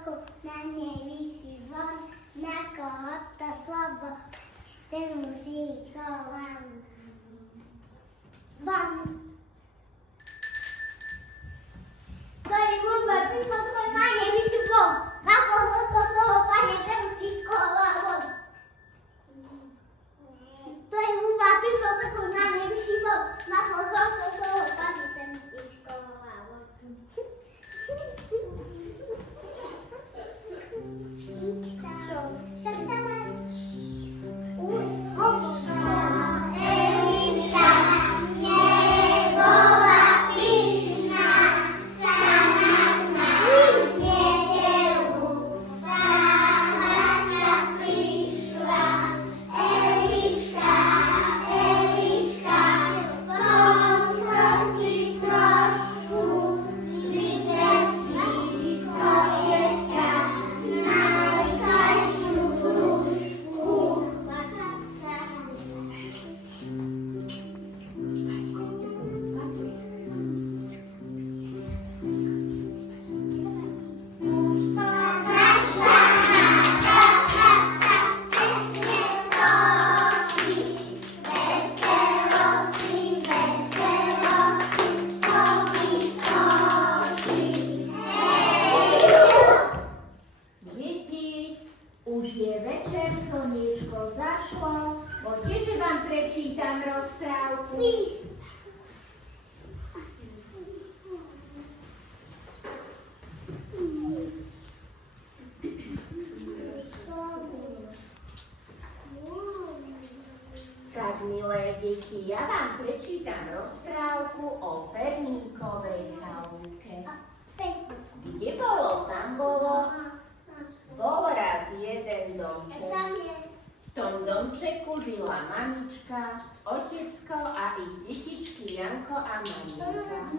potoku, na nej visí zvon, na koho to slovo, ten musí schovať von. To je hudba, ten potok, na nej visí zvon, na koho to slovo, pane, ten musí schovať von. To je hudba, ten potok, na nej visí zvon, na koho to slovo, pane, ten musí schovať von. Tak, milé deti, ja vám prečítam rozprávku o Perníkovej chalúbke. Kde bolo, tam bolo. Bol raz jeden domček. V tom domčeku žila mamička, otecko a ich detičky Janko a Marinka.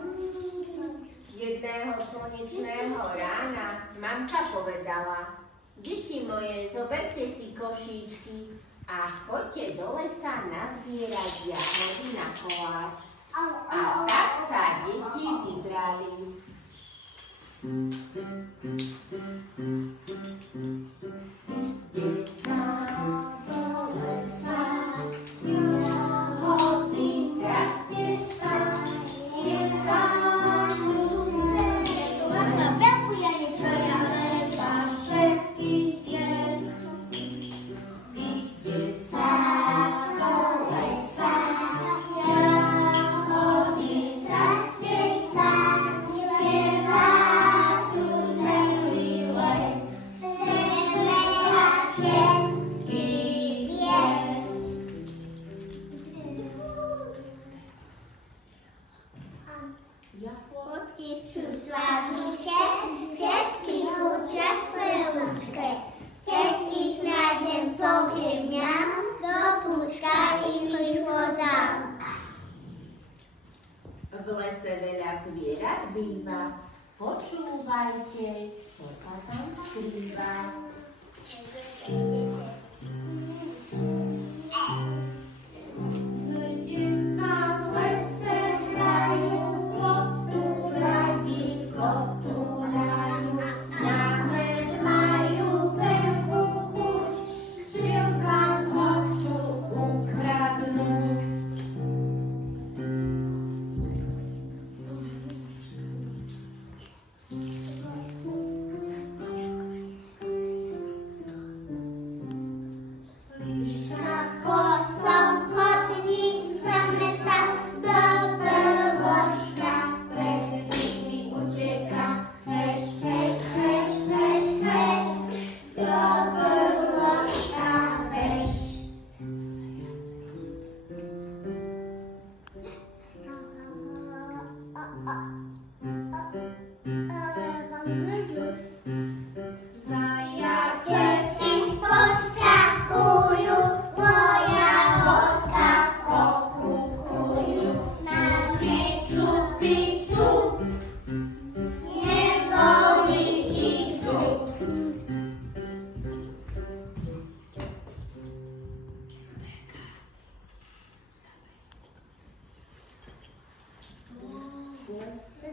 Jedného slnečného rána mamka povedala: deti moje, zoberte si košíčky a choďte do lesa nazbierať jahody na koláč. A tak sa deti vybrali. Ide sa do lesa, jahody krásne sa, jednášu v lese veľa zvierat býva, počúvajte, čo sa tam skrýva.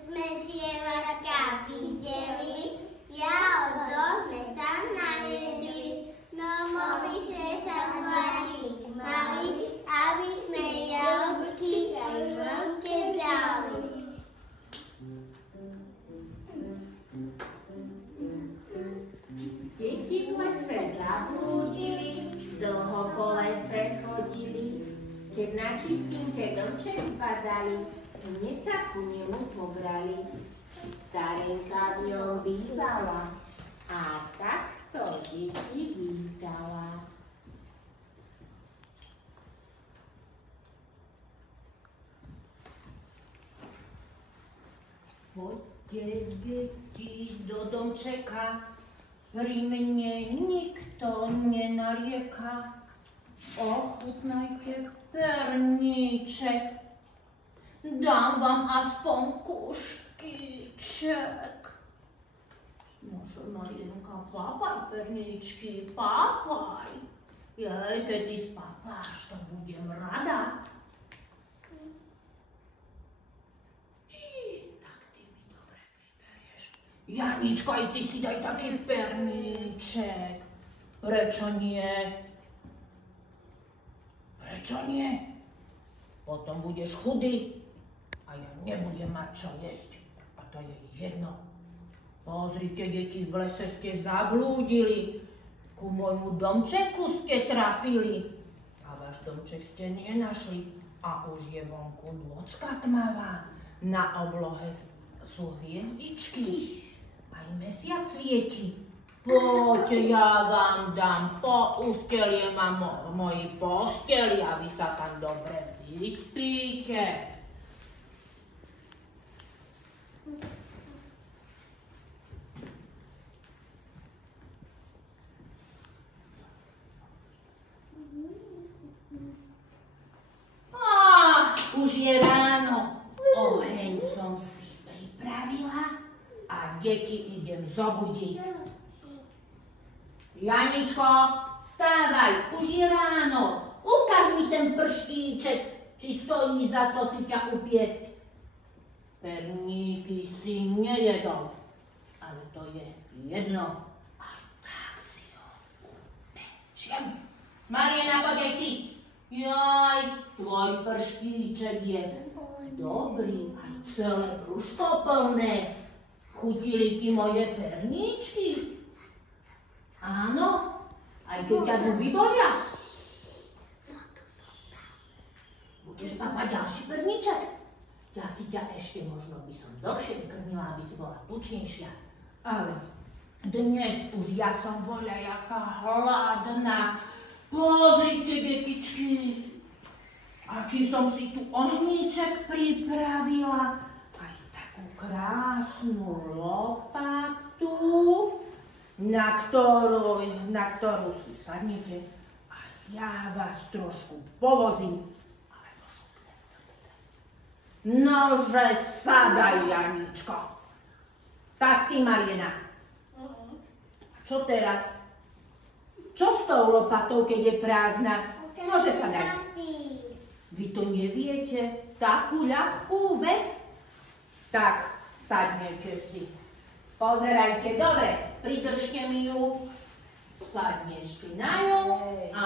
Sme si Evarka videli, ja od Deti v lese zablúdili, dlho po lese chodili. Keď na čistínke domček zbadali, hneď sa ku nemu pobrali. Starenka v ňom bývala a takto deti vítala. Poďte, deti, do domčeka, pri mne nikto nenarieka. Ochutnajte perníček, dám vám aspoň kuštíček. Môže Marienka, papaj perníčky, papaj. Jej, keď ty spapáš, to budem rada. Tak ty mi dobre priberieš. Janičko, aj ty si daj taký perníček. Prečo nie? Prečo nie? Potom budeš chudý a ja nebudem mať čo jesť. A to je jedno. Pozrite, deti, v lese ste zablúdili. Ku môjmu domčeku ste trafili. A váš domček ste nenašli. A už je vonku nôcka tmavá. Na oblohe sú hviezdičky. Aj mesiac svieti. Poďte, ja vám dám, pousteliem vám moji posteli a vy sa tam dobre vyspíte. Už je ráno, oheň som si pripravila a deti idem zobudiť. Janičko, vstávaj, už je ráno. Ukáž mi ten prštíček, či stojí za to si ťa upiesť. Perníky si nejedol, ale to je jedno. Aj tak si ho upečiem. Mariena, poď aj ty. Jaj, tvoj prštíček je dobrý, aj celé brúško plné. Chutili ti moje perníčky? Áno, aj keď ťa zuby bolia. Budeš papať ďalší perníček? Ja si ťa ešte možno by som dlhšie krmila, aby si bola tučnejšia. Ale dnes už ja som bola jaká hladná. Pozrite, detičky, aký som si tu ohníček pripravila. Aj takú krásnu lopatu, na ktorú si sadnete a ja vás trošku povozím. Alebo šupnem do tece. Nože sadaj, Janičko. Tak ty, Mariena. A čo teraz? Čo s tou lopatou, keď je prázdna? Nože sadaj. Vy to neviete? Takú ľahkú vec? Tak sadnete si. Pozerajte, dobre, pridržte mi ju. Sadneš si na ňu a...